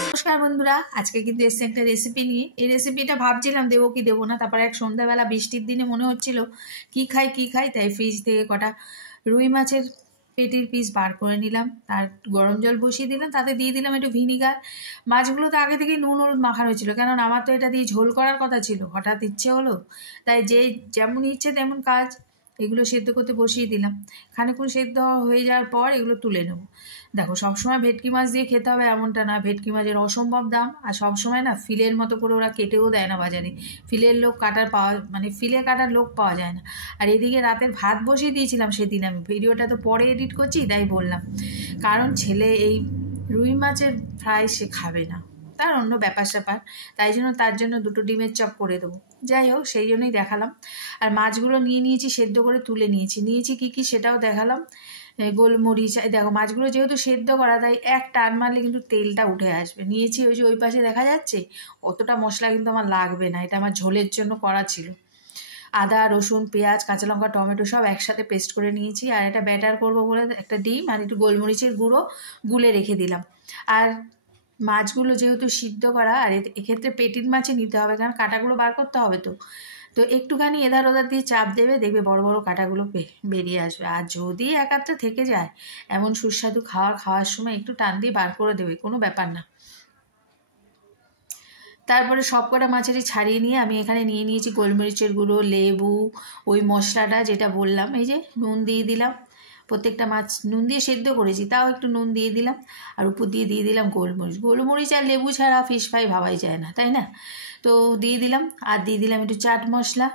নমস্কার বন্ধুরা, আজকে কিন্তু এসে একটা রেসিপি নিয়ে। এই রেসিপিটা ভাবছিলাম দেবো কি দেবো না, তারপরে এক সন্ধ্যাবেলা বৃষ্টির দিনে মনে হচ্ছিল কি খাই, তাই ফ্রিজ থেকে কটা রুই মাছের পেটির পিস বার করে নিলাম, তার গরম জল বসিয়ে দিলাম, তাতে দিয়ে দিলাম একটু ভিনিগার। মাছগুলো তো আগে থেকেই নুন হলুদ মাখানো ছিল, কারণ আমার তো এটা দিয়ে ঝোল করার কথা ছিল, হঠাৎ ইচ্ছে হলো, তাই যেমন ইচ্ছে তেমন কাজ। এগুলো সেদ্ধ করতে বসিয়ে দিলাম। খানিকক্ষণ সেদ্ধ হয়ে যাওয়ার পর এগুলো তুলে নেব। দেখো, সবসময় ভেটকি মাছ দিয়ে খেতে হবে এমনটা না, ভেটকি মাছের অসম্ভব দাম, আর সবসময় না ফিলের মতো করে ওরা কেটেও দেয় না বাজারে। ফিলের লোক ফিলে কাটার লোক পাওয়া যায় না। আর এদিকে রাতের ভাত বসিয়ে দিয়েছিলাম সেদিন, আমি ভিডিওটা তো পরে এডিট করছি তাই বললাম, কারণ ছেলে এই রুই মাছের ফ্রাই সে খাবে না, তার অন্য ব্যাপার স্যাপার, তার জন্য দুটো ডিমের চপ করে দেবো। যাই হোক, সেই জন্যই দেখালাম। আর মাছগুলো নিয়েছি, সেদ্ধ করে তুলে নিয়েছি কি সেটাও দেখালাম। গোলমরিচ, দেখো মাছগুলো যেহেতু সেদ্ধ করা, তাই এক টান মারলে কিন্তু তেলটা উঠে আসবে। নিয়েছি ওই যে ওই পাশে দেখা যাচ্ছে, অতটা মশলা কিন্তু আমার লাগবে না, এটা আমার ঝোলের জন্য করা ছিল। আদা রসুন পেঁয়াজ কাঁচা লঙ্কা টমেটো সব একসাথে পেস্ট করে নিয়েছি। আর এটা ব্যাটার করবো বলে একটা ডিম আর একটু গোলমরিচের গুঁড়ো গুলে রেখে দিলাম। আর মাছগুলো যেহেতু সিদ্ধ করা, আর এক্ষেত্রে পেটির মাছই নিতে হবে, কারণ কাঁটাগুলো বার করতে হবে। তো একটুখানি এধার ওধার দিয়ে চাপ দেবে, দেখবে বড় বড় কাঁটাগুলো বেরিয়ে আসবে। আর যদি একাত্রে থেকে যায়, এমন সুস্বাদু খাওয়ার সময় একটু টান দিয়ে বার করে দেবে, কোনো ব্যাপার না। তারপরে সব কটা মাছেরই ছাড়িয়ে নিয়ে আমি এখানে নিয়ে নিয়েছি গোলমরিচের গুঁড়ো, লেবু, ওই মশলাটা যেটা বললাম, এই যে নুন দিয়ে দিলাম। প্রত্যেকটা মাছ নুন দিয়ে সেদ্ধ করেছি, তাও একটু নুন দিয়ে দিলাম। আর উপর দিয়ে দিলাম গোলমরিচ আর লেবু ছাড়া ফিশ ফ্রাই ভাবাই যায় না, তাই না? তো দিয়ে দিলাম। আর দিয়ে দিলাম একটু চাট মশলা।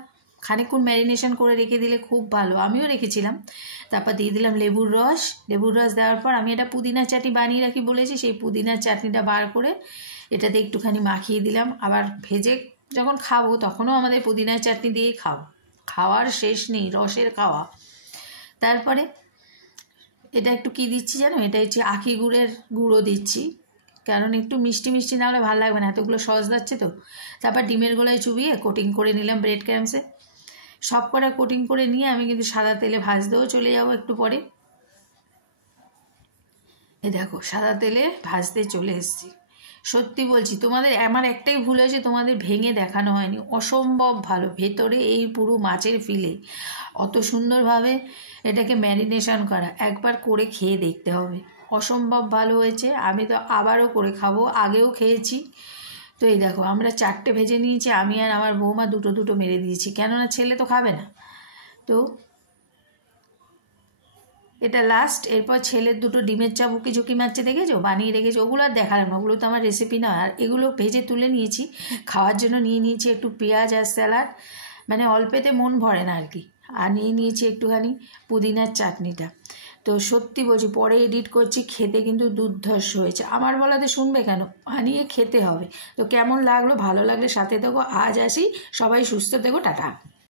খানিকক্ষণ ম্যারিনেশন করে রেখে দিলে খুব ভালো, আমিও রেখেছিলাম। তারপর দিয়ে দিলাম লেবুর রস দেওয়ার পর আমি এটা পুদিনার চাটনি বানিয়ে রাখি বলেছি, সেই পুদিনার চাটনিটা বার করে এটাতে একটুখানি মাখিয়ে দিলাম। আবার ভেজে যখন খাবো তখনও আমাদের পুদিনার চাটনি দিয়েই খাওয়ার শেষ নেই, রসের খাওয়া। তারপরে এটা একটু কি দিচ্ছি জানো, এটা হচ্ছে আখি গুঁড়ো দিচ্ছি, কারণ একটু মিষ্টি মিষ্টি না হলে ভালো লাগবে না, এতগুলো সস যাচ্ছে তো। তারপর ডিমের গোলায় চুবিয়ে কোটিং করে নিলাম ব্রেড ক্রামসে। সব কটা কোটিং করে নিয়ে আমি কিন্তু সাদা তেলে ভাজতেও চলে যাব একটু পরে। এ দেখো, সাদা তেলে ভাজতে চলে এসেছি। সত্যি বলছি, আমার একটাই ভুল হয়েছে, তোমাদের ভেঙে দেখানো হয়নি। অসম্ভব ভালো, ভেতরে এই পুরো মাছের ফিলে অত সুন্দরভাবে এটাকে ম্যারিনেশন করা, একবার করে খেয়ে দেখতে হবে, অসম্ভব ভালো হয়েছে। আমি তো আবারও করে খাবো, আগেও খেয়েছি। তো এই দেখো, আমরা 4টে ভেজে নিয়েছি, আমি আর আমার বৌমা দুটো মেরে দিয়েছি, কেননা ছেলে তো খাবে না। তো এটা লাস্ট। এরপর ছেলের দুটো ডিমের চপ উকি ঝুঁকি মারছে, দেখেছো, বানিয়ে রেখেছি। ওগুলো আর দেখালাম না, ওগুলো তো আমার রেসিপি না। আর এগুলো ভেজে তুলে নিয়েছি, খাওয়ার জন্য নিয়ে নিয়েছি একটু পেঁয়াজ আর স্যালাড, মানে অল্পেতে মন ভরে না আর কি। আর নিয়ে নিয়েছি একটুখানি পুদিনার চাটনিটা। তো সত্যি বলছি, পরে এডিট করছি, খেতে কিন্তু দুর্ধর্ষ হয়েছে। আমার বলাতে শুনবে কেন, বানিয়ে খেতে হবে। তো কেমন লাগলো, ভালো লাগলে সাথে থেকো। আজ আসি, সবাই সুস্থ থেকো, টাটা।